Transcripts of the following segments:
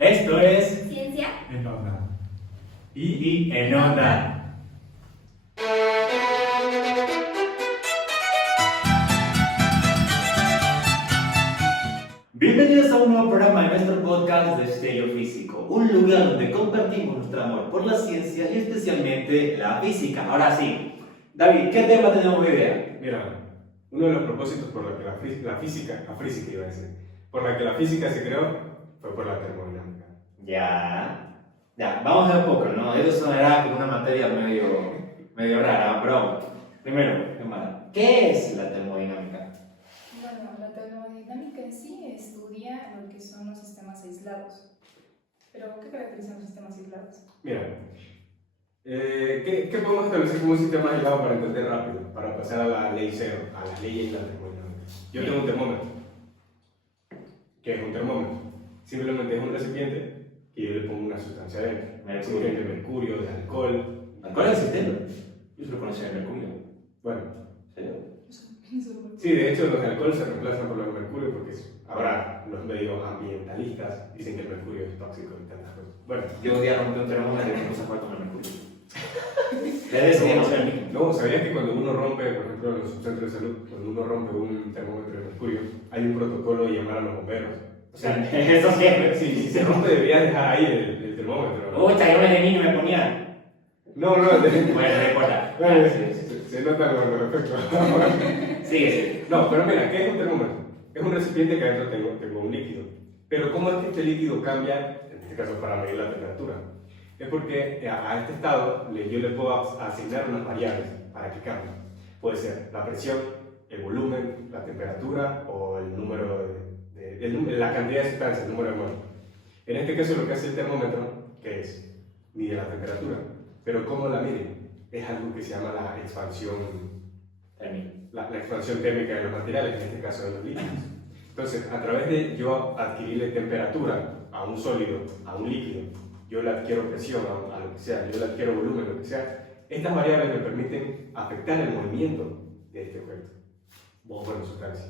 Esto es Ciencia En onda. y en onda. Bienvenidos a un nuevo programa de nuestro podcast de Destello Físico, un lugar donde compartimos nuestro amor por la ciencia y especialmente la física. Ahora sí, David, ¿qué tema tenemos hoy día? Mira, uno de los propósitos por la que la física iba a decir, por la que la física se creó fue por la termodinámica. Ya, vamos a ver un poco, ¿no? Eso sonará como una materia medio rara, pero primero, ¿qué es la termodinámica? Bueno, la termodinámica en sí estudia lo que son los sistemas aislados. Pero, ¿qué caracterizan los sistemas aislados? Mira, ¿qué podemos establecer como un sistema aislado para entender rápido? Para pasar a la ley cero, a las leyes de la termodinámica. Yo tengo un termómetro. ¿Qué es un termómetro? Simplemente es un recipiente que yo le pongo una sustancia dentro. Mercurio. De mercurio, de alcohol. ¿Alcohol existente? Yo solo conocía el mercurio. Bueno, ¿Serio? sí, de hecho los de alcohol se reemplazan por los de mercurio porque ahora los medioambientalistas dicen que el mercurio es tóxico y tantas cosas. Bueno, Yo un día rompí un termómetro y me puse a jugar con el mercurio. Desde ese día no sé el mismo. no, ¿sabías que cuando uno rompe, por ejemplo en los centros de salud, cuando uno rompe un termómetro de mercurio, hay un protocolo de llamar a los bomberos? O sea, eso siempre. Si se rompe deberías dejar ahí el termómetro. ¿No? Uy, yo de niño me ponía. No, Bueno, no importa. se nota los efectos. Sigue. No, pero mira, ¿qué es un termómetro? Es un recipiente que adentro tengo un líquido. Pero ¿cómo es que este líquido cambia, en este caso para medir la temperatura? Es porque a este estado yo le puedo asignar unas variables para que cambie. Puede ser la presión, el volumen, la temperatura o el número la cantidad de sustancia, el número de moles. En este caso lo que hace el termómetro, ¿qué es? Mide la temperatura. Pero ¿cómo la mide? Es algo que se llama la expansión la expansión térmica de los materiales, en este caso de los líquidos. Entonces, a través de yo adquirirle temperatura a un sólido, a un líquido, yo le adquiero presión a lo que sea, yo le adquiero volumen, lo que sea, estas variables me permiten afectar el movimiento de este objeto o bueno, sustancia.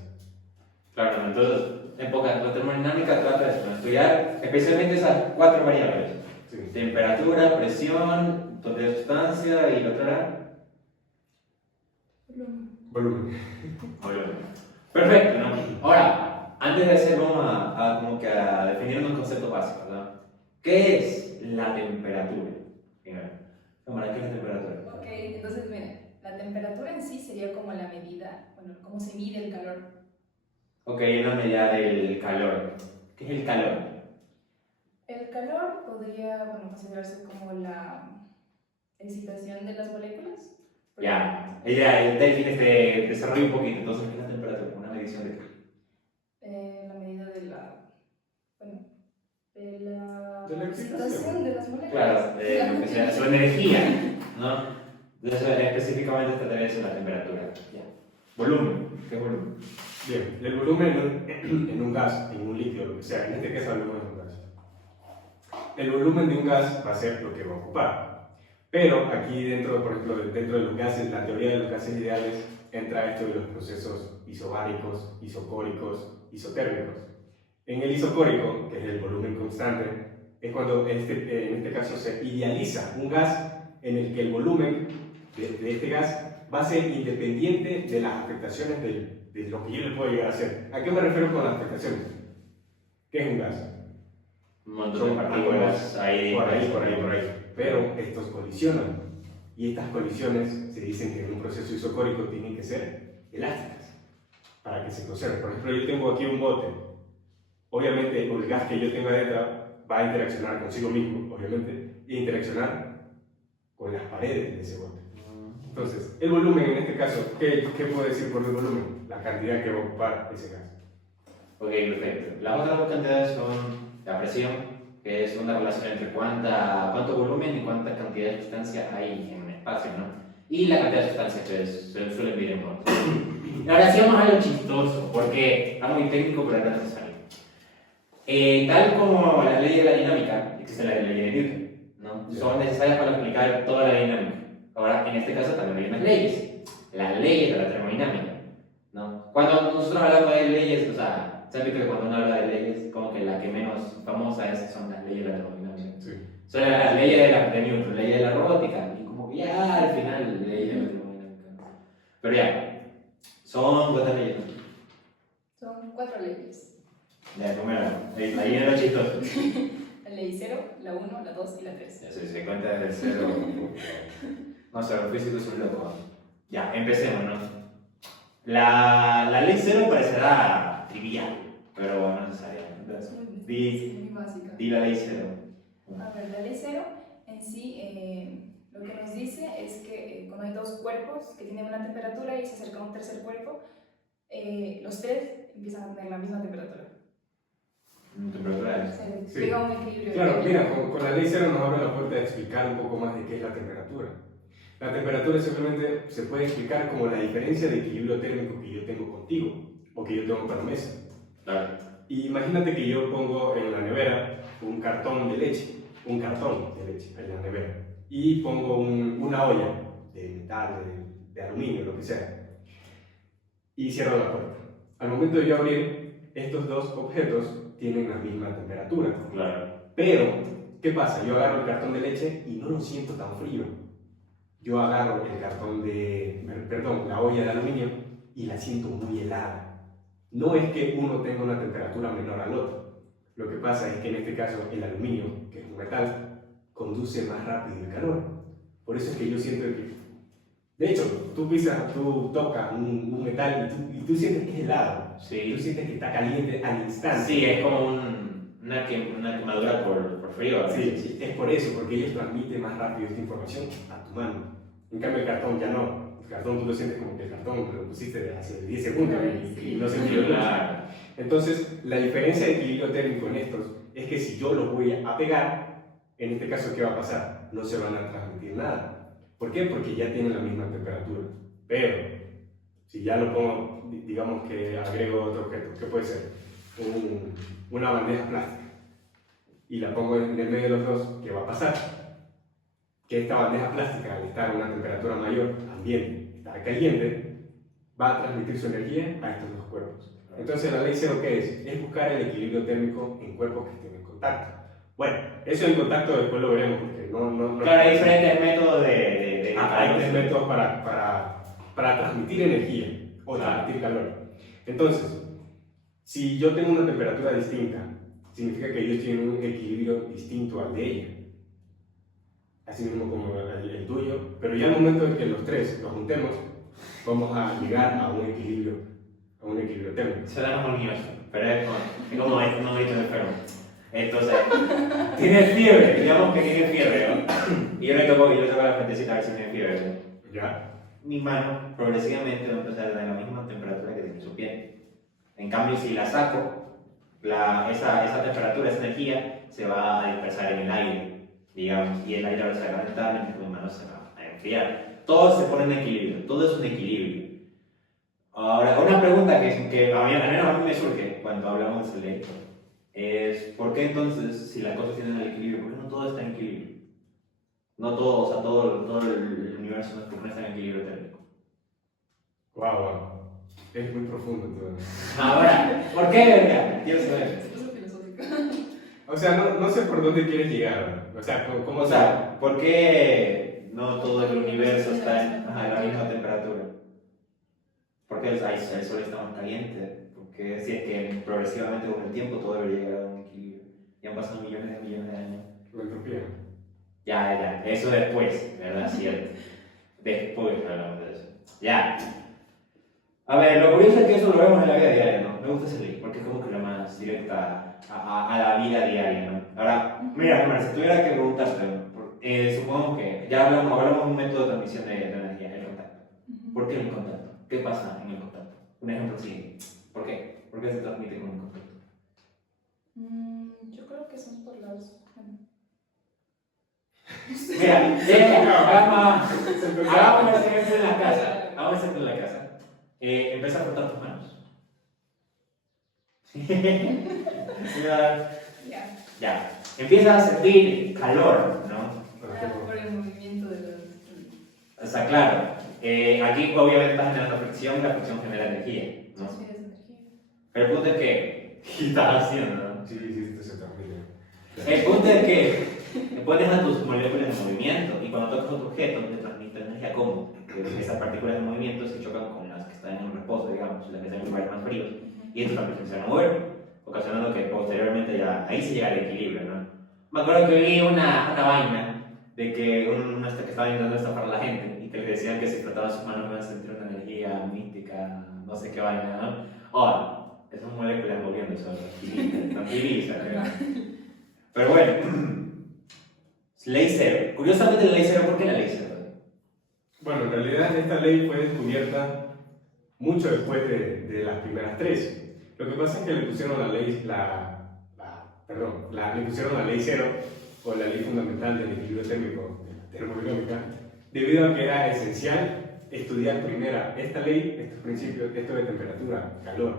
Claro, entonces, en pocas, la termodinámica trata de eso, estudiar especialmente esas cuatro variables. Sí. Temperatura, presión, total de sustancia y la otra era Volumen. volumen. Perfecto, ¿no? Ahora, antes de hacer, vamos a definir unos conceptos básicos, ¿no? ¿Qué es la temperatura? Primero, ¿qué es la temperatura? Ok, entonces miren, la temperatura en sí sería como la medida, bueno, cómo se mide el calor. Ok, una medida del calor. ¿Qué es el calor? El calor podría, bueno, considerarse como la excitación de las moléculas. Ya, desarrolla un poquito, entonces, ¿qué es la temperatura? Una medición de qué. La medida de la, bueno, de la De la excitación de las moléculas. Claro, lo que sea, su energía, ¿no? Entonces, específicamente esta también es la temperatura. Ya. Volumen, ¿qué es volumen? Bien, el volumen en un gas, en un líquido, lo que sea, en este caso hablamos de un gas. El volumen de un gas va a ser lo que va a ocupar. Pero aquí dentro, por ejemplo, dentro de los gases, la teoría de los gases ideales, entra esto de los procesos isobáricos, isocóricos, isotérmicos. En el isocórico, que es el volumen constante, es cuando en este caso se idealiza un gas en el que el volumen de este gas va a ser independiente de las afectaciones de lo que yo le puedo llegar a hacer. ¿A qué me refiero con las afectaciones? ¿Qué es un gas? Un montón de partículas ahí. Por ahí. Pero estos colisionan. Y estas colisiones se dicen que en un proceso isocórico tienen que ser elásticas para que se conserven. Por ejemplo, yo tengo aquí un bote. Obviamente, el gas que yo tengo adentro va a interaccionar consigo mismo, obviamente, e interaccionar con las paredes de ese bote. Entonces, el volumen en este caso, ¿qué puedo decir por el volumen? La cantidad que va a ocupar ese gas. Ok, perfecto. Las otras dos cantidades son la presión, que es una relación entre cuánto volumen y cuánta cantidad de sustancia hay en un espacio, ¿no? Y la cantidad de sustancia que se suele medir en moles. Ahora sí vamos a algo chistoso, porque está muy técnico, pero no es necesario. Tal como las leyes de la dinámica, existen las leyes de Newton, ¿no? Son necesarias para explicar toda la dinámica. Ahora, en este caso también hay unas leyes, las leyes de la termodinámica, ¿no? Cuando nosotros hablamos de leyes, o sea, se ha visto que cuando uno habla de leyes, como que la que menos famosa es, son las leyes de la termodinámica. Sí. Son las leyes de Newton, leyes de la robótica, y como que ya al final leyes de la termodinámica. Pero ya, son cuántas leyes. Son 4 leyes. La primera, ahí viene lo chistoso. La ley 0, la 1, la 2 y la 3. Ya se cuenta desde el cero. No sé, los físicos son locos. Ya, empecemos, ¿no? La ley cero parecerá trivial, pero no necesaria. Entonces, Es muy básica. di la ley cero. A ver, la ley 0 en sí lo que nos dice es que cuando hay dos cuerpos que tienen una temperatura y se acerca un tercer cuerpo, los tres empiezan a tener la misma temperatura. Temperatura. Se Sí. llega a un equilibrio. Claro, mira, con la ley cero nos abre la puerta de explicar un poco más de qué es la temperatura. La temperatura simplemente se puede explicar como la diferencia de equilibrio térmico que yo tengo contigo o que yo tengo con la mesa. Claro. Y imagínate que yo pongo en la nevera un cartón de leche en la nevera y pongo una olla de metal, de aluminio, lo que sea, y cierro la puerta. Al momento de yo abrir, estos dos objetos tienen la misma temperatura. Claro. Pero, ¿qué pasa? Yo agarro el cartón de leche y no lo siento tan frío. Yo agarro la olla de aluminio y la siento muy helada. No es que uno tenga una temperatura menor al otro. Lo que pasa es que en este caso el aluminio, que es un metal, conduce más rápido el calor. Por eso es que yo siento que... De hecho, tú tocas un metal y tú sientes que es helado. Sí. Tú sientes que está caliente al instante. Sí, es como una quemadura por frío. Sí, es por eso, porque ellos transmiten más rápido esta información a tu mano. En cambio, el cartón ya no. El cartón tú lo sientes como que el cartón lo pusiste de hace 10 segundos y no sentí nada. Claro. Entonces, la diferencia de equilibrio térmico en estos es que si yo los voy a pegar, en este caso, ¿qué va a pasar? No se van a transmitir nada. ¿Por qué? Porque ya tienen la misma temperatura. Pero, si ya lo pongo, digamos que agrego otro objeto, ¿qué puede ser? Una bandeja plástica. Y la pongo en el medio de los dos, ¿qué va a pasar? Que esta bandeja plástica, al estar a una temperatura mayor, también está caliente, va a transmitir su energía a estos dos cuerpos. Entonces, la ley cero, ¿qué es? Es buscar el equilibrio térmico en cuerpos que estén en contacto. Bueno, eso en contacto después lo veremos, porque no Claro, hay diferentes métodos de hay tres métodos para transmitir energía o transmitir calor. Entonces, si yo tengo una temperatura distinta, significa que ellos tienen un equilibrio distinto al de ella. Así mismo como el tuyo. Pero ya al momento en que los tres los juntemos, vamos a llegar a un equilibrio térmico. Se da armonioso, pero es como no he dicho enfermo. Entonces, tiene fiebre, digamos que tiene fiebre, ¿no? Y yo le toco a la frentecita a ver si tiene fiebre, ¿no? ¿Ya? Mi mano progresivamente va a empezar a tener la misma temperatura que tiene su piel. En cambio, si la saco, esa temperatura, esa energía, se va a dispersar en el aire, digamos, y el aire va a calentar, entonces mi mano se va a enfriar. Todo se pone en equilibrio, todo es un equilibrio. Ahora, una pregunta que a mí me surge cuando hablamos de ley es, ¿por qué entonces, si las cosas tienen el equilibrio, por qué no todo está en equilibrio? No todo, o sea, todo el universo no está en equilibrio térmico. Wow. Es muy profundo todo. Ahora, ¿por qué, verga? Quiero saber. Se puso filosófico. O sea, no sé por dónde quieres llegar. O sea, ¿cómo O sea, ¿por qué no todo el universo está en la misma temperatura? ¿Por qué el sol está más caliente? Porque si es que progresivamente con el tiempo todo debería llegar a un equilibrio. Ya han pasado millones de años. La entropía. Ya, eso después, ¿verdad? Cierto. Después hablamos de eso. Ya. A ver, lo curioso es que eso lo vemos en la vida diaria, ¿no? Me gusta ese ley, porque es como que lo más directa a la vida diaria, ¿no? Ahora, mira, Gemma, si tuviera que preguntarte, supongamos que ya hablamos de un método de transmisión de energía, el contacto. ¿Por qué el contacto? ¿Qué pasa en el contacto? Un ejemplo así. ¿Por qué? ¿Por qué se transmite con el contacto? Yo creo que son por los... Mira, hagamos el ejemplo en la casa. Hagamos el ejemplo en la casa. Empieza a frotar tus manos. Ya. Empieza a sentir calor, ¿no? Por el movimiento de los... Está claro. Aquí obviamente estás generando fricción y la fricción genera energía, ¿no? Sí, es energía. Pero el punto es que ¿qué estás haciendo? ¿No? Sí, sí, esto se transmite. El punto es que pones a tus moléculas en movimiento y cuando tocas otro objeto te transmite energía como esas partículas de movimiento se chocan con las que están en reposo, digamos, las que están en lugares más fríos y estos también se van a mover, ocasionando que posteriormente ya ahí se llega al equilibrio, ¿no? Me acuerdo que vi una vaina de que que estaba intentando estafar a la gente y que le decían que si frotaban sus manos iban a sentir una energía mística, no sé qué vaina, ¿no? Ahora, esas moléculas moviéndose, tranquiliza, ¿no? Pero bueno, ley cero. Curiosamente la ley cero, ¿por qué la ley cero? Bueno, en realidad esta ley fue descubierta mucho después de las primeras tres. Lo que pasa es que le pusieron la ley, le pusieron la ley cero o la ley fundamental del equilibrio térmico de termodinámica debido a que era esencial estudiar primero esta ley, estos principios, esto de temperatura, calor,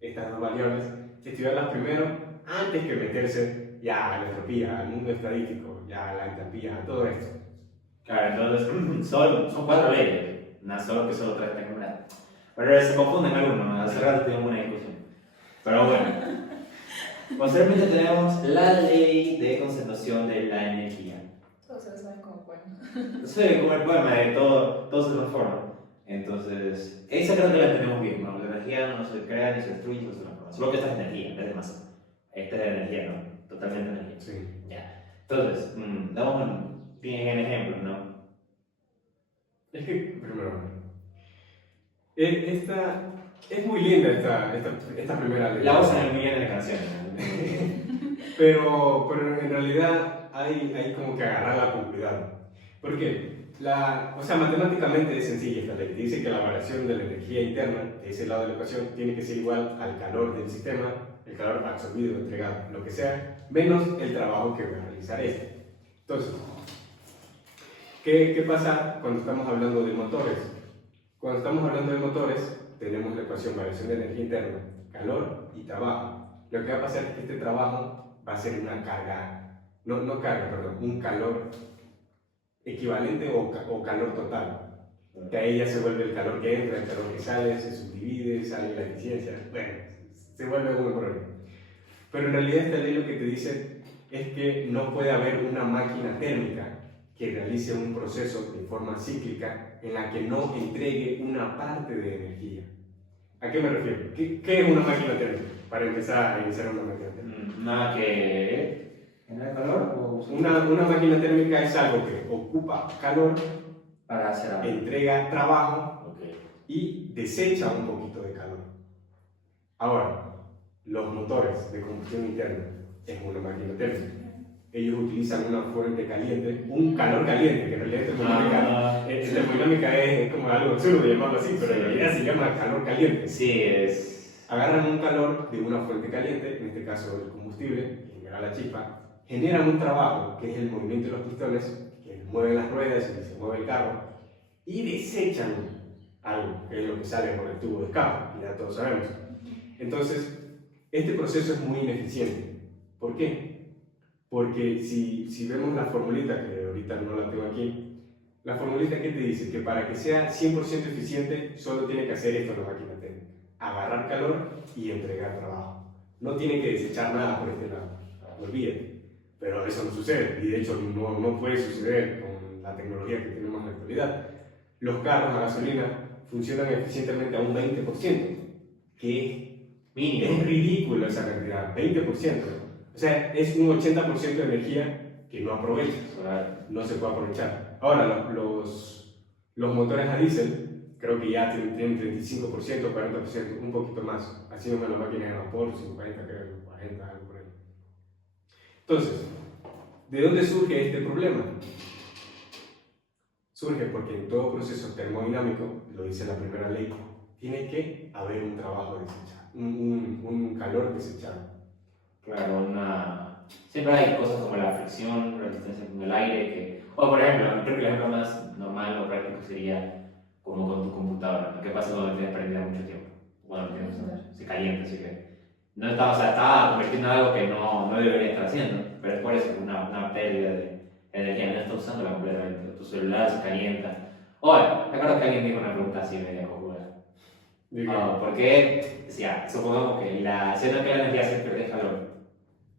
estas dos variables, estudiarlas primero antes que meterse ya a la entropía, al mundo estadístico, ya a la entalpía, a todo esto. Claro, entonces son cuatro leyes, no solo que solo tres tengo una. Pero se confunden algunos, hace rato tuvimos una discusión. Pero bueno, posteriormente tenemos la ley de concentración de la energía. Todos se lo saben como poema. Sí, como el poema de todo se transforma. Entonces, esa creo que la tenemos bien, ¿no? La energía no se crea ni se destruye, no se transforma. Solo que esta es energía, es de masa. Esta es de energía, ¿no? Totalmente energía. Sí. Ya. Entonces, damos bien ejemplos, ¿no? Es que, primero, esta, es muy linda esta primera ley. La vamos a muy bien en la canción. Pero en realidad hay como que agarrarla con cuidado. ¿Por qué? O sea, matemáticamente es sencilla esta ley. Dice que la variación de la energía interna, de ese lado de la ecuación, tiene que ser igual al calor del sistema, el calor absorbido, entregado, lo que sea, menos el trabajo que va a realizar este. Entonces, ¿qué pasa cuando estamos hablando de motores? Cuando estamos hablando de motores, tenemos la ecuación variación de energía interna, calor y trabajo. Lo que va a pasar es que este trabajo va a ser una carga, un calor equivalente o calor total. Que ahí ya se vuelve el calor que entra, el calor que sale, se subdivide, sale la eficiencia. Bueno, se vuelve un problema. Pero en realidad esta ley lo que te dice es que no puede haber una máquina térmica que realice un proceso de forma cíclica en la que no entregue una parte de energía. ¿A qué me refiero? ¿Qué es una máquina térmica? Para empezar a iniciar una máquina térmica. Nada que generar calor o Una máquina térmica es algo que ocupa calor, para hacer algo. entrega trabajo Okay. y desecha un poquito de calor. Ahora, los motores de combustión interna es una máquina térmica. Ellos utilizan una fuente caliente, un calor caliente, que en realidad en termodinámica es como algo absurdo llamarlo así, pero en realidad se llama calor caliente. Sí, es. Agarran un calor de una fuente caliente, en este caso el combustible, que genera la chispa, generan un trabajo, que es el movimiento de los pistones, que mueven las ruedas y se mueve el carro, y desechan algo, que es lo que sale por el tubo de escape, y ya todos sabemos. Entonces, este proceso es muy ineficiente. ¿Por qué? Porque si vemos la formulita, que ahorita no la tengo aquí, la formulita que te dice que para que sea 100% eficiente solo tiene que hacer esto la máquina térmica: agarrar calor y entregar trabajo. No tiene que desechar nada por este lado, olvídate. Pero eso no sucede, y de hecho no puede suceder con la tecnología que tenemos en la actualidad. Los carros a gasolina funcionan eficientemente a un 20%, que es ridículo esa cantidad, 20%. O sea, es un 80% de energía que no aprovechas, no se puede aprovechar. Ahora, los motores a diésel, creo que ya tienen 35%, 40%, un poquito más. Así como las máquinas de vapor, 50, creo, 40, algo por ahí. Entonces, ¿de dónde surge este problema? Surge porque en todo proceso termodinámico, lo dice la primera ley, tiene que haber un trabajo desechado, un calor desechado. Claro, siempre hay cosas como la fricción, resistencia con el aire, o por ejemplo, creo que el ejemplo más normal o práctico sería como con tu computadora, lo que pasa cuando tienes prendida mucho tiempo, cuando se calienta, así que no estaba convirtiendo en algo que no debería estar haciendo, pero es por eso una pérdida de energía, no estás usándola completamente, tu celular se calienta. Oye, recuerdo que alguien dijo una pregunta así media cojuda. Porque, ya, supongamos que haciendo que la energía se pierde calor,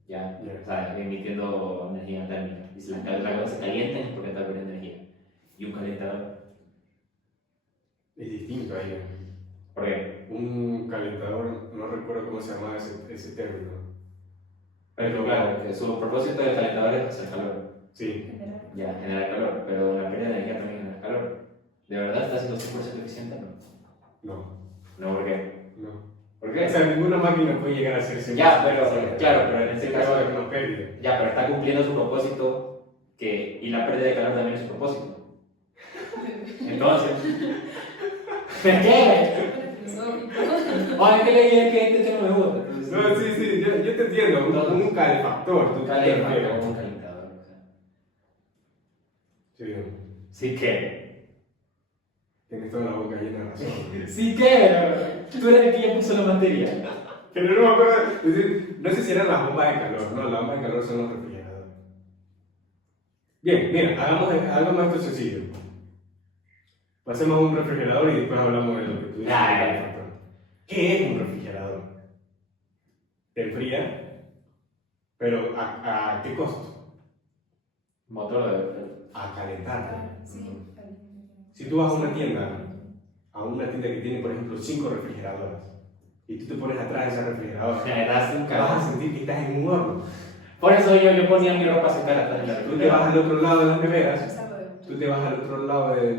ya, Ya. o sea, emitiendo energía térmica. Y si la cosa se calienta es porque está perdiendo energía. Y un calentador, Es distinto ahí. ¿por qué? Un calentador, no recuerdo cómo se llamaba ese término. Pero claro, que su propósito del calentador es hacer calor, Sí. General. ya, generar calor, pero la pérdida de energía también genera calor. ¿De verdad está siendo 100% eficiente? No. No. No, ¿por qué? No. ¿Por O qué? sea, ninguna máquina puede llegar a ser 100%. Ya, pero, claro, pero en este caso, no pérdida. ya, pero está cumpliendo su propósito y la pérdida de calor también es su propósito. Entonces, ¿qué? Ay, que leí que este no me gusta. Entonces, No, sí, yo te entiendo. Un calefactor. un tú calentador, te refieres. un calentador. O sea. Sí. Sí que. Tienes toda la boca llena de razón. Sí que. Tú eres el que ya puso la materia. Pero no me acuerdo. Es decir, no sé si eran las bombas de calor. No, las bombas de calor son los refrigeradores. Bien, mira, hagamos esto sencillo. Pasemos a un refrigerador y después hablamos de lo que tú dices. Ya, del ya. calefactor. ¿Qué es un refrigerador? Te enfría, pero ¿a qué costo? Motor de. A calentarte. Sí. Si tú vas a una tienda que tiene, por ejemplo, 5 refrigeradores, y tú te pones atrás de esa refrigeradora, Generas un te vas a calor. sentir que estás en un horno. Por eso yo ponía mi ropa a secar atrás de la Tú te vas al otro lado de las neveras, Es algo de tú te vas al otro lado de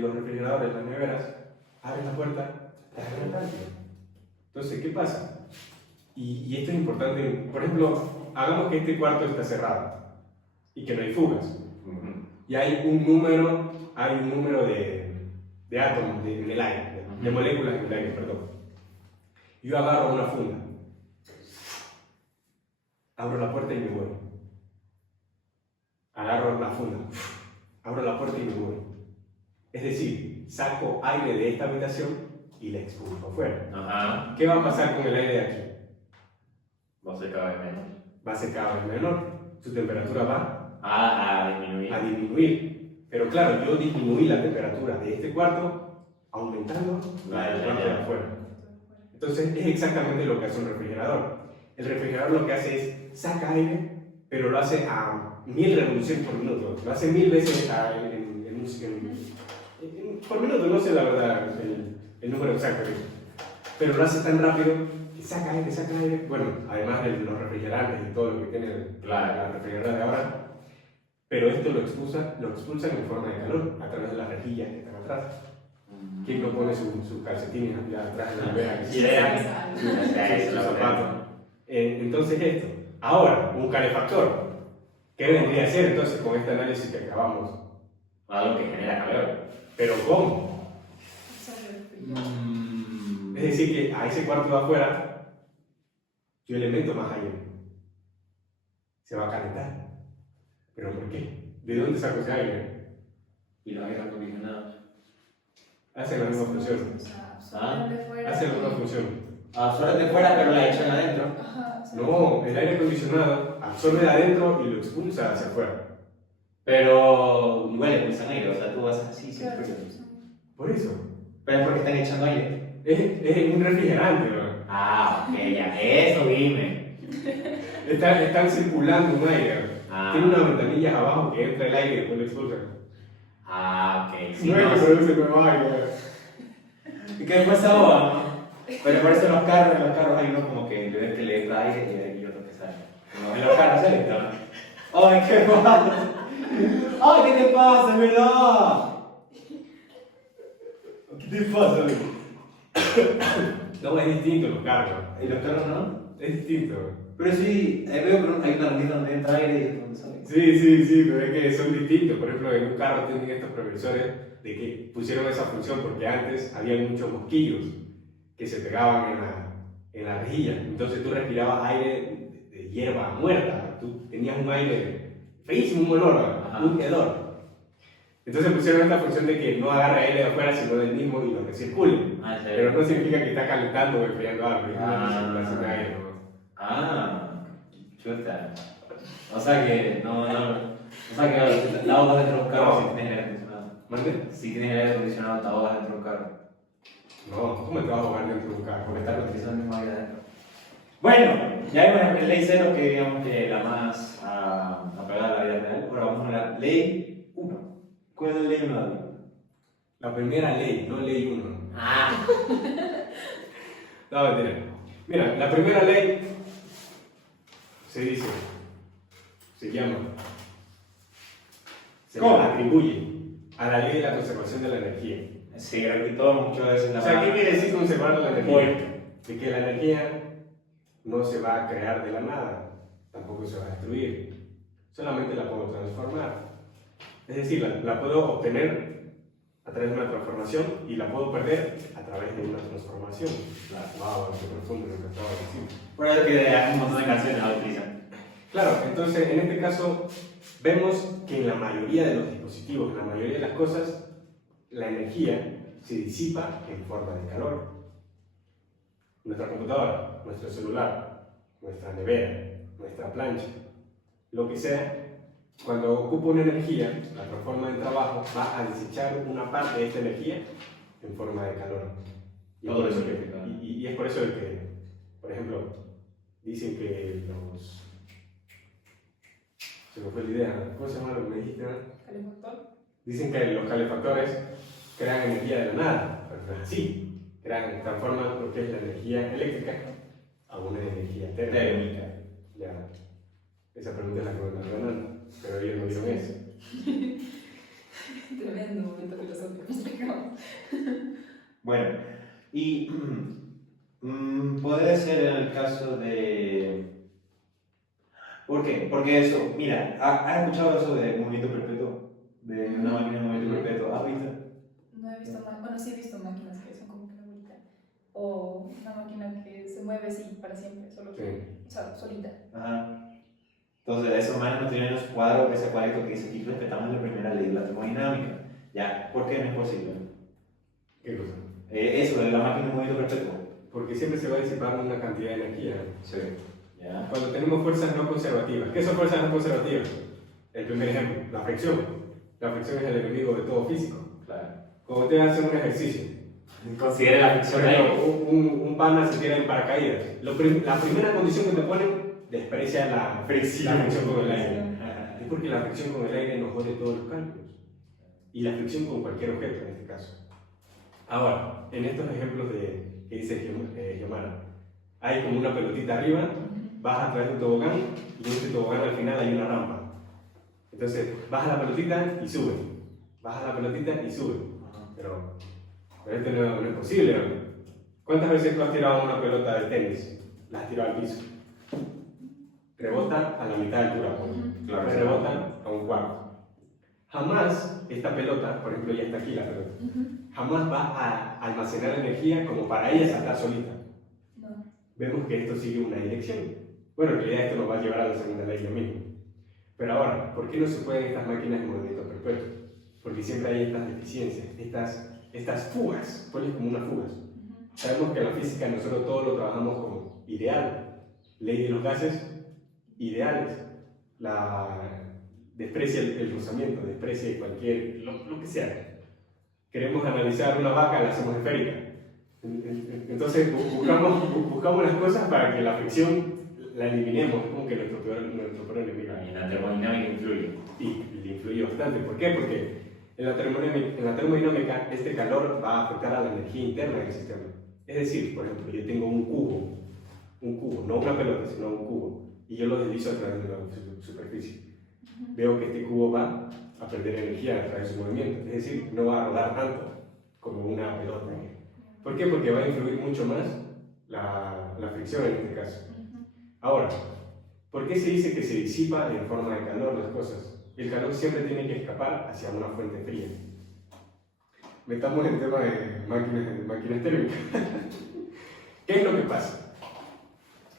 los refrigeradores, de las neveras, abres la puerta, estás calentando. Entonces, ¿qué pasa? Y esto es importante, por ejemplo, hagamos que este cuarto está cerrado y que no hay fugas. Y hay un número de átomos en el aire, de moléculas en el aire, perdón. Yo agarro una funda, abro la puerta y me voy. Agarro la funda, abro la puerta y me voy. Es decir, saco aire de esta habitación y la expulso afuera. Ajá. ¿Qué va a pasar con el aire de aquí? Vos se cabe menos. Va a ser cada vez menor, su temperatura va A disminuir. a disminuir. Pero claro, yo disminuí la temperatura de este cuarto aumentando la del cuarto de afuera. Entonces es exactamente lo que hace un refrigerador. El refrigerador lo que hace es saca aire, pero lo hace a 1000 revoluciones por minuto. Lo hace 1000 veces por minuto, no sé la verdad el número exacto, pero lo hace tan rápido que saca aire. Bueno, además de los refrigerantes y todo lo que tiene la refrigeradora de ahora. Pero esto lo expulsan en forma de calor a través de las rejillas que están atrás. ¿Quién no pone sus calcetines allá atrás de la nevera? Sus zapatos. Entonces esto. Ahora, un calefactor. ¿Qué vendría a ser entonces con este análisis que acabamos? Algo que genera calor. ¿Pero cómo? Es decir, que a ese cuarto de afuera yo le meto más aire. Se va a calentar. ¿Pero por qué? ¿De dónde saco ese aire? Y los aire acondicionados. Hacen la misma función. Hacen la misma función. Absorbe de fuera, pero la echan adentro. No, el aire acondicionado absorbe de adentro y lo expulsa hacia afuera. Pero igual le pulsan aire, o sea, tú vas así sin frío. Por eso. Pero es porque están echando aire. Es un refrigerante, ¿no? Ah, ok, ya. Eso dime. Están circulando un aire. Ah. Tiene unas ventanillas abajo que entra el aire y después lo expulsa. Ah, ok. Sí, No es que produce nuevo aire. y que después se ahoga, ¿no? Pero por eso en los carros hay uno como que le entra aire y otro que sale. Como en los carros, ¿sí? ¡Ay, qué mal! ¡Ay, qué te pasa, verdad! ¿Qué te pasa? No, es distinto los carros. ¿Y los carros no? Es distinto. Pero sí, veo que hay una rendija donde entra aire y donde sale. Sí, pero es que son distintos. Por ejemplo, en un carro tienen estos previsores de que pusieron esa función porque antes había muchos mosquillos que se pegaban en la rejilla. Entonces tú respirabas aire de hierba muerta. Tú tenías un aire feísimo, un olor, un hedor. Entonces pusieron esta función de que no agarre aire de afuera, sino del mismo y lo recircule. Ah, ¿en serio? Pero no significa que está calentando o enfriando algo. Es una Ah. recirculación de aire, ¿no? Ah, chuta. O sea que, no. O sea que la ahogas dentro de un carro No. si tienes aire acondicionado. ¿Mande? Si tienes aire acondicionado, te ahogas dentro de un carro. No, ¿cómo te vas a ahogar dentro de un Porque carro? está utilizando el mismo aire adentro. Bueno, ya vimos la ley 0, que digamos que la más apegada a la vida real. Ahora vamos a la ley 1. ¿Cuál es la ley 1, David? La primera ley, no ley 1. Ah, No, mentira. Mira, la primera ley se llama, se ¿Cómo? atribuye a la ley de la conservación de la energía. sí, repito muchas veces la O sea, ¿qué palabra. quiere decir conservar la energía? Bueno. De que la energía no se va a crear de la nada, tampoco se va a destruir, solamente la puedo transformar. Es decir, la puedo obtener a través de una transformación y la puedo perder a través de una transformación. Wow, qué profundo lo que acabo de decir. Por eso que un montón de canciones la utilizan. Claro, entonces en este caso vemos que en la mayoría de los dispositivos, en la mayoría de las cosas, la energía se disipa en forma de calor. Nuestra computadora, nuestro celular, nuestra nevera, nuestra plancha, lo que sea, cuando ocupa una energía, la transforma en trabajo, va a desechar una parte de esta energía en forma de calor. Y, Todo por eso eso que, significa. y es por eso que, por ejemplo, dicen que los... Se me fue la idea, ¿cómo se llama lo que me dijiste? Calefactor. Dicen que los calefactores crean energía de la nada, pero no es así. Transforman lo que es la energía eléctrica a una energía térmica. Térmica. Ya, esa pregunta es la que me está ganando, pero ellos no vieron eso. Tremendo momento filosófico, explicamos. Bueno, y podría ser en el caso de... ¿Por qué? Porque eso, mira, ¿has escuchado eso de movimiento perpetuo? De una máquina de movimiento perpetuo. ¿Has visto? No he visto bueno, sí he visto máquinas que son como que una bolita. O una máquina que se mueve así para siempre, solo que, Sí. o sea, solita. Ajá. Entonces, esos manes no tienen ese cuadrito que dice aquí respetamos la primera ley de la termodinámica. Ya, ¿por qué no es posible? ¿Qué cosa? Eso de la máquina de movimiento perpetuo. Porque siempre se va disipando una cantidad de energía. Sí. Ya. Cuando tenemos fuerzas no conservativas, ¿qué son fuerzas no conservativas? El primer ejemplo, la fricción. La fricción es el enemigo de todo físico. Claro. Cuando ustedes hacen un ejercicio, Considera la por fricción ahí. ejemplo, un pana se tira en paracaídas. La primera condición que te ponen desprecia la fricción con el aire. Es porque la fricción con el aire nos jode todos los cálculos. Y la fricción con cualquier objeto en este caso. Ahora, en estos ejemplos que dice Xiomara, hay como una pelotita arriba, vas a través de un tobogán y en este tobogán al final hay una rampa. Entonces, baja la pelotita y sube. Baja la pelotita y sube. Pero esto no es posible, ¿no? ¿Cuántas veces tú has tirado una pelota de tenis? La has tirado al piso. Rebota a la mitad de altura, Claro. rebota a un cuarto. Jamás esta pelota, por ejemplo, ya está aquí la pelota, jamás va a almacenar energía como para ella saltar solita. No. Vemos que esto sigue una dirección. Bueno, en realidad esto nos va a llevar a la segunda ley lo mismo. Pero ahora, ¿por qué no se pueden estas máquinas de movimiento perpetuo? Porque siempre hay estas deficiencias, estas fugas, ponles como unas fugas. Sabemos que en la física nosotros todo lo trabajamos como ideal. Ley de los gases, ideales. Desprecia el rozamiento, desprecia cualquier, lo que sea. Queremos analizar una vaca, la hacemos esférica. Entonces buscamos las cosas para que la fricción la eliminemos, es como que nuestro peor enemigo. Y la termodinámica influye. Y le influye bastante. ¿Por qué? Porque en la termodinámica este calor va a afectar a la energía interna del sistema. Es decir, por ejemplo, yo tengo un cubo, no una pelota, sino un cubo, y yo lo deslizo a través de la superficie. Veo que este cubo va a perder energía a través de su movimiento, es decir, no va a rodar tanto como una pelota. ¿Por qué? Porque va a influir mucho más la fricción en este caso. Ahora, ¿por qué se dice que se disipa en forma de calor las cosas? El calor siempre tiene que escapar hacia una fuente fría. Metamos el tema de máquinas térmicas. ¿Qué es lo que pasa?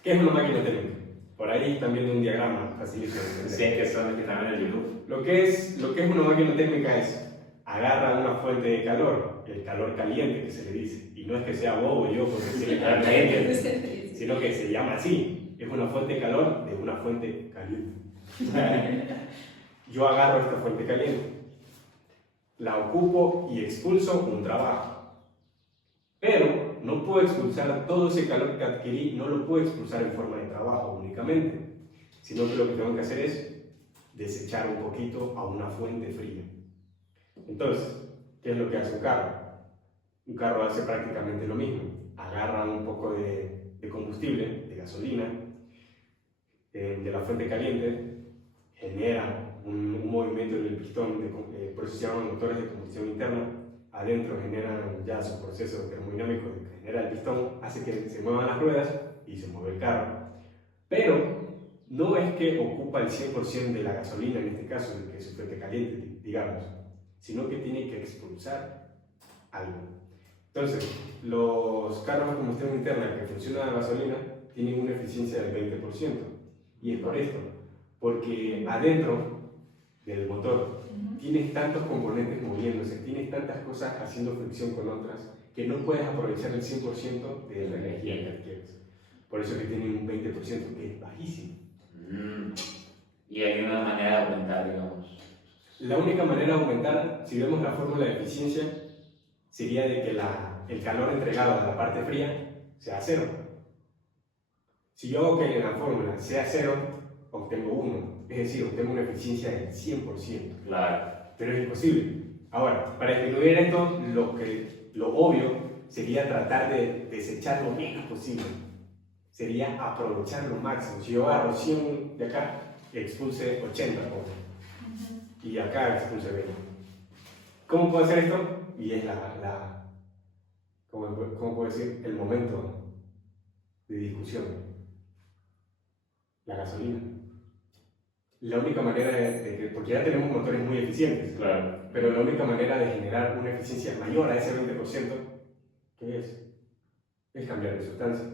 ¿Qué es una máquina térmica? Por ahí están viendo un diagrama facilito de entender. Sí, que son los que están en el YouTube. Lo que es una máquina térmica es agarra una fuente de calor, el calor caliente que se le dice, y no es que sea bobo yo por decirle calor caliente, sino que se llama así, es una fuente de calor de una fuente caliente. Yo agarro esta fuente caliente, la ocupo y expulso un trabajo, pero puedo expulsar todo ese calor que adquirí, no lo puedo expulsar en forma de trabajo únicamente, sino que lo que tengo que hacer es desechar un poquito a una fuente fría. Entonces, ¿qué es lo que hace un carro? Un carro hace prácticamente lo mismo. Agarra un poco de combustible, de gasolina, de la fuente caliente, genera un movimiento en el pistón, por eso se llaman motores de combustión interna. Adentro generan ya su proceso termodinámico que genera el pistón, hace que se muevan las ruedas y se mueve el carro. Pero no es que ocupa el 100% de la gasolina, en este caso, que es su fuente caliente, digamos, sino que tiene que expulsar algo. Entonces, los carros de combustión interna que funcionan a gasolina tienen una eficiencia del 20%. Y es por esto, porque adentro del motor tienes tantos componentes moviéndose, tienes tantas cosas haciendo fricción con otras, que no puedes aprovechar el 100% de la energía que adquieres. Por eso que tienen un 20%, que es bajísimo. Y hay una manera de aumentar, digamos. La única manera de aumentar, si vemos la fórmula de eficiencia, sería de que el calor entregado a la parte fría sea cero. Si yo hago que la fórmula sea cero, obtengo 1, es decir, obtengo una eficiencia del 100%. Claro. Pero es imposible. Ahora, para disminuir esto, lo obvio sería tratar de desechar lo menos posible. Sería aprovechar lo máximo. Si yo agarro 100 de acá, expulse 80, y acá expulse 20. ¿Cómo puedo hacer esto? Y es ¿cómo puedo decir? El momento de discusión. La gasolina. La única manera porque ya tenemos motores muy eficientes, Claro. pero la única manera de generar una eficiencia mayor a ese 20%, ¿qué es? Es cambiar de sustancia.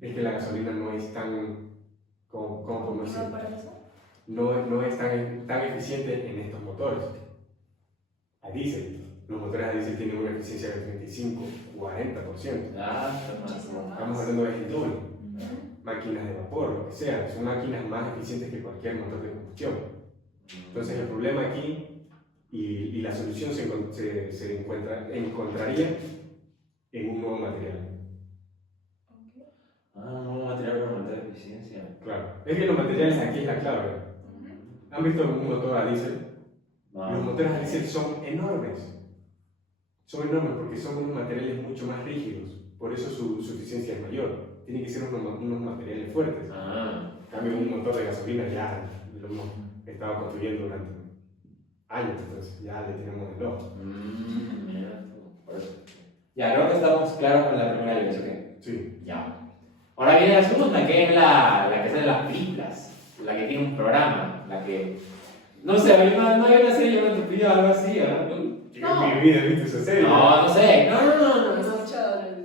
Es que la gasolina no es tan, ¿cómo podemos decir? No es tan eficiente en estos motores. A diésel, los motores a diésel tienen una eficiencia del 35-40%. Estamos hablando de el doble. Máquinas de vapor, lo que sea, son máquinas más eficientes que cualquier motor de combustión. Entonces el problema aquí y la solución se encontraría en un nuevo material. Un nuevo material para aumentar la eficiencia. Claro, es que los materiales aquí es la clave. ¿Han visto un motor a diésel? Los motores a diésel son enormes. Son enormes porque son unos materiales mucho más rígidos, por eso su eficiencia es mayor. Tienen que ser unos materiales fuertes. En cambio, un motor de gasolina ya lo hemos estado construyendo durante años, entonces ya le tenemos el ojo. Mira, por eso. Ya, creo que estamos claros con la primera ley, ¿ok? Sí. Ya. Ahora viene la segunda, que es la que sale en las películas, la que tiene un programa, la que... No sé, no hay una serie llamada Entropía o algo así, ¿verdad? Yo en mi vida he visto esa serie. No sé. No.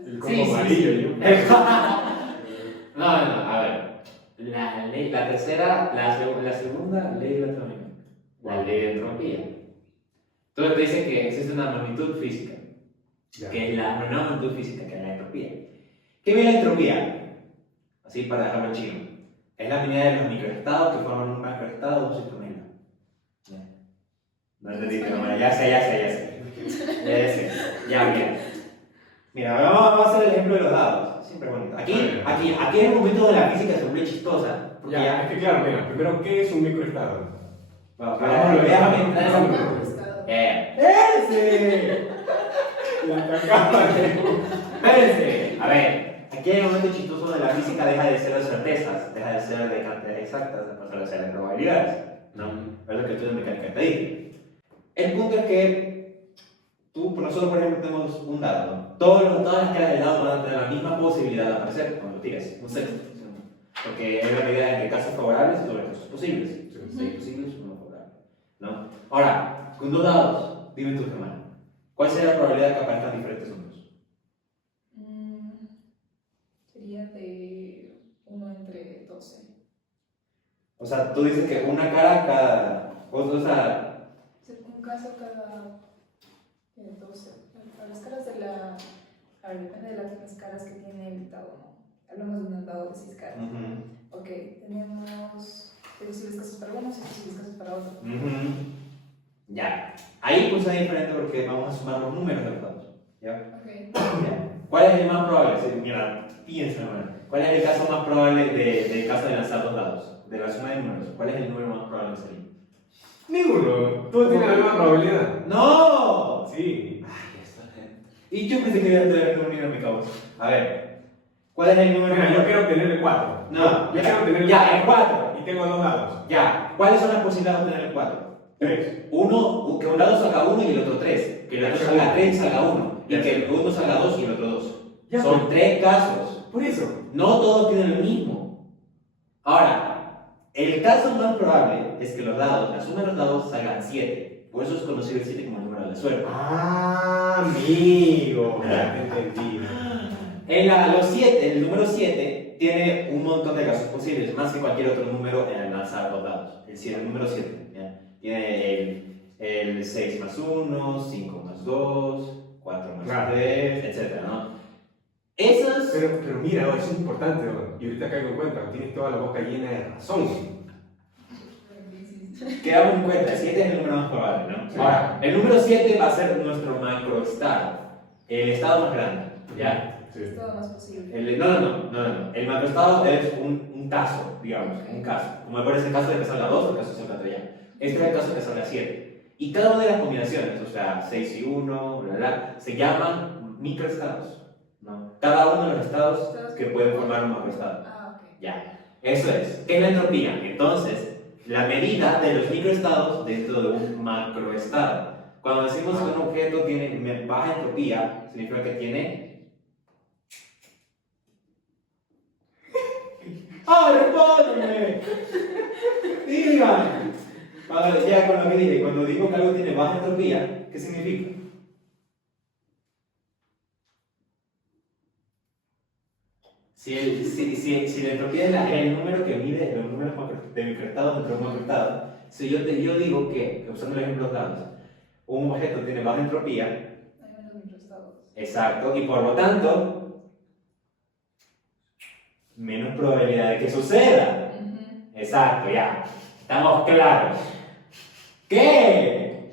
El combo amarillo, yo. No, a ver. La segunda ley de la termodinámica, la ley de entropía. Entonces te dice que existe una magnitud física, que es una magnitud física, que es la entropía. ¿Qué es la entropía? Así para dejarlo en chino. Es la medida de los microestados que forman un macroestado de un sistema. No entendiste, no, ya sé. Ya, bien. Mira, vamos a hacer el ejemplo de los dados. Siempre bonito. Aquí en el momento de la física se vuelve chistosa. Ya, es que claro, mira, primero, ¿qué es un microestado? Déjame entrar. ¡Espérense! La cagada. Espérense. A ver, aquí en el momento chistoso de la física deja de ser de certezas, deja de ser de cantidades exactas, pasa a ser de probabilidades. ¿No? Es lo que estudio en mecánica estadística. El punto es que nosotros, por ejemplo, tenemos un dado, ¿no? Todas las caras del dado van a tener la misma posibilidad de aparecer cuando tiras un sexto. Porque es la medida entre casos favorables y sobre casos posibles. Si hay posibles, uno favorable. ¿No? Ahora, con dos dados, dime tu semana. ¿Cuál sería la probabilidad de que aparezcan diferentes números? Sería de 1 entre 12. O sea, tú dices que una cara cada... O sea... Un caso cada 12. A las caras de la... A ver, depende de las caras que tiene el dado, ¿no? Hablamos de un dado de 6 caras. Ok, tenemos posibles casos para unos y posibles casos para otros. Ya. Ahí funciona diferente porque vamos a sumar los números de los dados. ¿Ya? Ok. Ya. ¿Cuál es el más probable? Sí, mira, piensa, hermano. ¿Cuál es el caso más probable del caso de lanzar dos dados? De la suma de números. ¿Cuál es el número más probable que sería? Ninguno. Tú tienes la misma probabilidad. ¡No! Sí. Ay, esta gente. Y yo pensé que iba a tener un número en mi cabeza. A ver, ¿cuál es el número Mira, más yo quiero tener el 4. No, yo quiero tener el ya, el 4. Y tengo dos dados. Ya, ¿cuáles son las posibilidades de obtener el 4? 3. Uno, que un dado salga 1 y el otro 3. Que el otro salga 3 y salga 1. Y que el uno salga 2 y el otro 2. Ya, Son 3 casos. Por eso. No todos tienen lo mismo. Ahora, el caso más probable es que los dados, la suma de los dados salgan 7. Por eso es conocido el 7 como el número de la suerte. Ah, amigo. Ya te entendí. Los 7, el número 7 tiene un montón de casos posibles, más que cualquier otro número en el lanzar los dados. El número 7 ¿ya? Tiene el 6 más 1, 5 más 2, 4 más Claro. 3, etc. ¿no? Esas... Pero mira, eso es importante, ¿no? Y ahorita caigo en cuenta, tienes toda la boca llena de razón. Quedamos en cuenta, el 7 es el número más probable, ¿no? Sí. Ahora, el número 7 va a ser nuestro macroestado, el estado más grande, ¿ya? Sí. Es todo más posible. No. El macroestado es un caso, digamos, un caso. Como me parece el caso de que salga 2 o el caso de que salga 3 ya. Este es el caso de que salga 7. Y cada una de las combinaciones, o sea, 6 y 1, se llaman microestados, ¿no? Cada uno de los estados que pueden formar un macroestado. Ah, ok. Ya, eso es. ¿Qué es la entropía? Entonces, la medida de los microestados dentro de un macroestado. Cuando decimos que un objeto tiene baja entropía, significa que tiene... ¡Ah, respóndeme! Digan. Ya con lo que dije, cuando digo que algo tiene baja entropía, ¿qué significa? Si la entropía es el número que mide los números de microestados dentro de un macroestado, si yo digo que, usando el ejemplo de los dados, un objeto tiene baja entropía, Hay menos microestados. exacto, y por lo tanto, menos probabilidad de que suceda. Exacto, ya. Estamos claros. ¿Qué?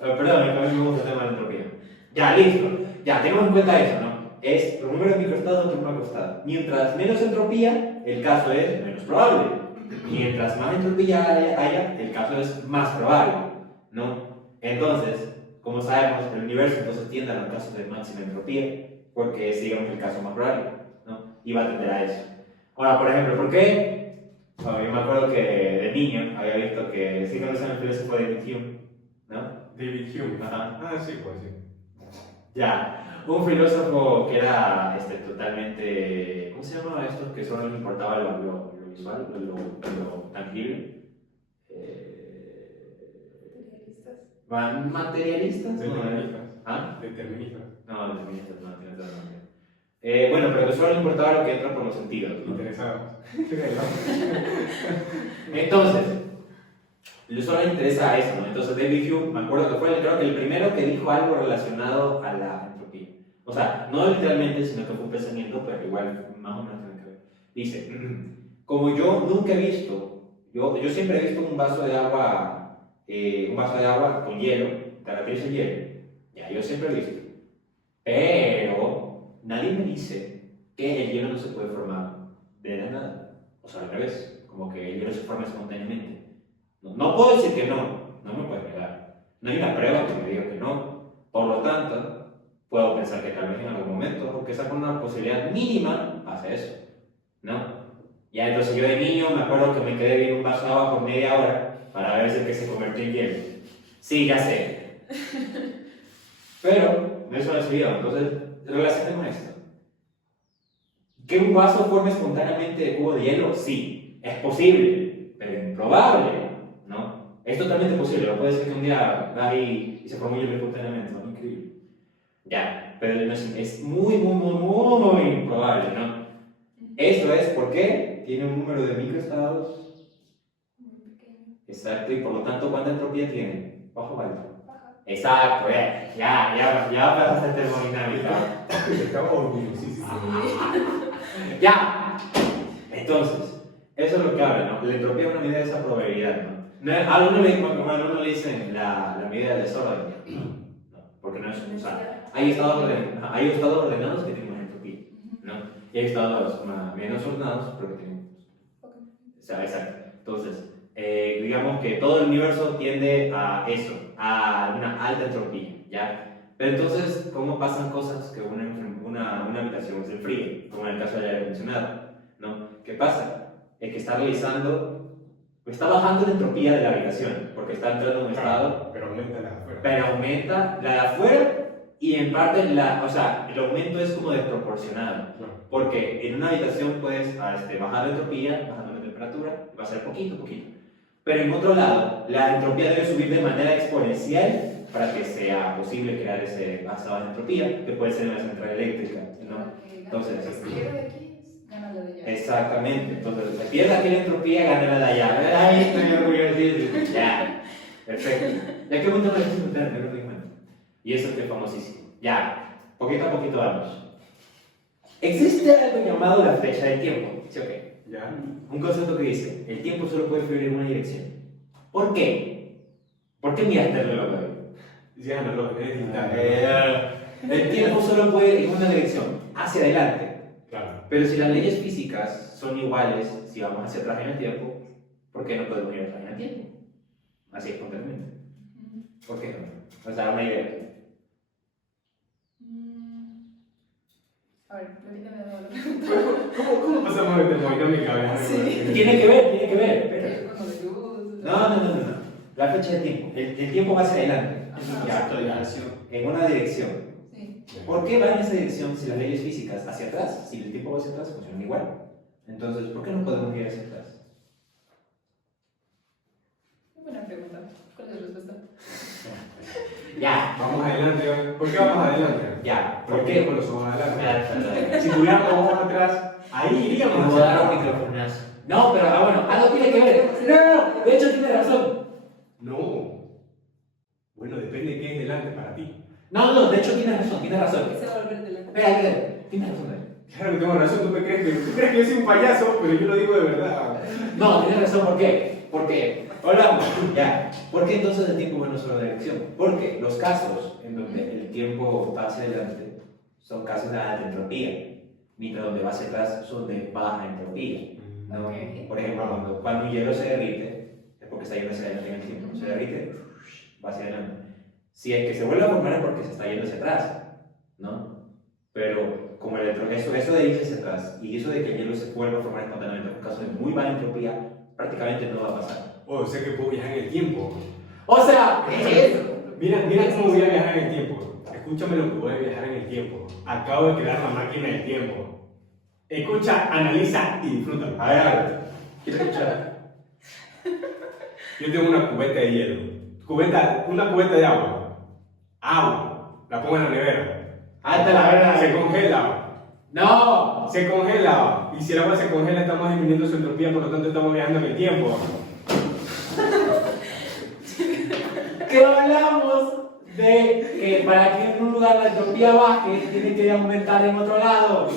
Perdón, a mí me gusta el tema de la entropía. Ya, listo. Ya, tenemos en cuenta eso, ¿no? Es los números de microestados entre un macroestado. Mientras menos entropía, el caso es menos probable. Mientras más entropía haya, el caso es más probable, ¿no? Entonces, como sabemos, el universo entonces tiende a los casos de máxima entropía, porque es, digamos, el caso más probable, ¿no? Y va a tender a eso. Ahora, por ejemplo, ¿por qué? Bueno, yo me acuerdo que de niño había visto que sí conocen al filósofo David Hume, ¿no? David Hume. Ajá. Ah, sí, pues sí. Ya, un filósofo que era totalmente... ¿Cómo se llamaba esto? Que solo le importaba lo visual, lo tangible. ¿Materialistas? Deterministas. ¿Ah? Deterministas. No, deterministas no, tienes razón. Bueno, pero que solo le importaba lo que entra por los sentidos, ¿no? Interesados. Entonces, solo le interesa eso, ¿no? Entonces David Hume, me acuerdo que fue creo que el primero que dijo algo relacionado a la entropía. O sea, no literalmente, sino que fue un pensamiento, pero igual más o menos tiene que ver. Dice, como yo nunca he visto, yo siempre he visto un vaso de agua con hielo, caracteriza el hielo, ya, yo siempre he visto. Pero nadie me dice que el hielo no se puede formar de la nada. O sea, al revés, como que el hielo se forma espontáneamente. No puedo decir que no me puedes negar. No hay una prueba que me diga que no. Por lo tanto, puedo pensar que tal vez en algún momento, aunque sea con una posibilidad mínima, hace eso, ¿no? Ya, entonces yo de niño me acuerdo que me quedé viendo un vaso de agua por media hora para ver si es que se convirtió en hielo. Sí, ya sé. Pero, eso no es video, entonces, relacionemos esto. ¿Que un vaso forme espontáneamente de cubo de hielo? Sí, es posible, pero improbable, ¿no? Es totalmente posible, no puede ser que un día va y se forme hielo espontáneamente, ¿no? Increíble. Ya, pero es muy improbable, ¿no? Eso es porque tiene un número de microestados Muy pequeño. exacto y por lo tanto, ¿cuánta entropía tiene? ¿Bajo o alto? Baja. Exacto, ya pasaste a termodinámica. Estaba orgullosísimo. Ya. Entonces, eso es lo que habla, ¿no? La entropía es una medida de esa probabilidad, ¿no? A algunos le dicen la medida del desorden, ¿no? Porque no es, o sea, hay estados ordenados que tienen Y hay estados menos ordenados, pero que tienen. Ok. O sea, exacto. Entonces, digamos que todo el universo tiende a eso, a una alta entropía, ¿ya? Pero entonces, ¿cómo pasan cosas que una habitación se enfríe? Como en el caso del aire acondicionado, ¿no? ¿Qué pasa? El que está bajando la entropía de la habitación, porque está entrando en un estado, Pero aumenta la de afuera. pero aumenta la de afuera y en parte, o sea, el aumento es como desproporcionado. Claro. Porque en una habitación puedes bajar la entropía, bajando la temperatura, va a ser poquito a poquito. Pero en otro lado, la entropía debe subir de manera exponencial para que sea posible crear ese estado de entropía, que puede ser una central eléctrica, ¿no? Entonces, si quiero de aquí, gana la de allá. exactamente. Entonces, se pierde aquí la entropía, gana la de allá. Ay, estoy orgulloso de eso. Ya, perfecto. Ya que un montón de cosas me lo doy cuenta. Y eso es famosísimo. Ya, poquito a poquito vamos. Existe algo llamado la flecha del tiempo, ¿sí o qué? Ya. Un concepto que dice, el tiempo solo puede fluir en una dirección. ¿Por qué? ¿Por qué miraste el reloj hoy? Ya no lo es digital. El tiempo solo puede ir en una dirección, hacia adelante. Claro. Pero si las leyes físicas son iguales, si vamos hacia atrás en el tiempo, ¿por qué no podemos ir atrás en el tiempo? Así es, espontáneamente. ¿Por qué no? O sea, una idea. A ver, repíteme de nuevo. ¿Cómo pasamos de termodinámica a viajar? Sí. Tiene que ver, espera. Como de luz. No. La fecha del tiempo. El tiempo va hacia adelante. Ajá. Ya, Acto de dirección. en una dirección. Sí. ¿Por qué va en esa dirección si las leyes físicas hacia atrás, si el tiempo va hacia atrás, funcionan igual? Entonces, ¿por qué no podemos ir hacia atrás? Buena pregunta. ¿Cuál es la respuesta? Ya, Vamos adelante. ¿Por qué vamos adelante? ya. ¿Por ¿Por qué qué? con los ojos adelante? Perdón. Si tuviéramos ojos atrás, ahí iríamos Me voy a dar un microfonazo. No, pero bueno, algo tiene que ver. No, de hecho tiene razón. No. Bueno, depende de qué es delante para ti. No, de hecho tiene razón. Se va a volver de la. Espera, tiene razón. Claro que tengo razón, ¿tú crees que yo soy un payaso? Pero yo lo digo de verdad. No, tienes razón, ¿por qué? Porque, hablamos, ya. ¿Por qué entonces el tiempo va en una sola dirección? Porque los casos en donde el tiempo va hacia adelante son casos de alta entropía, mientras donde va hacia atrás son de baja entropía. ¿No? Ok. Por ejemplo, cuando un hielo se derrite, es porque está yendo hacia adelante en el tiempo. Se derrite, va hacia adelante. Si el que se vuelve a formar es porque se está yendo hacia atrás, ¿no? Pero como eso de irse hacia atrás y eso de que el hielo se vuelva a formar espontáneamente en un caso de muy baja entropía, prácticamente no va a pasar. O sea que puedo viajar en el tiempo. O sea, Mira cómo voy a viajar en el tiempo. Escúchame lo que voy a viajar en el tiempo. Acabo de crear la máquina del tiempo. Escucha, analiza y disfruta. a ver, quiero escuchar. Yo tengo una cubeta de hielo. Una cubeta de agua. Agua. La pongo en la nevera. Hasta la verdad. Se congela. No. Se congela. Y si el agua se congela, estamos disminuyendo su entropía, por lo tanto estamos viajando en el tiempo. Que hablamos de que para que en un lugar la entropía baje, tiene que aumentar en otro lado.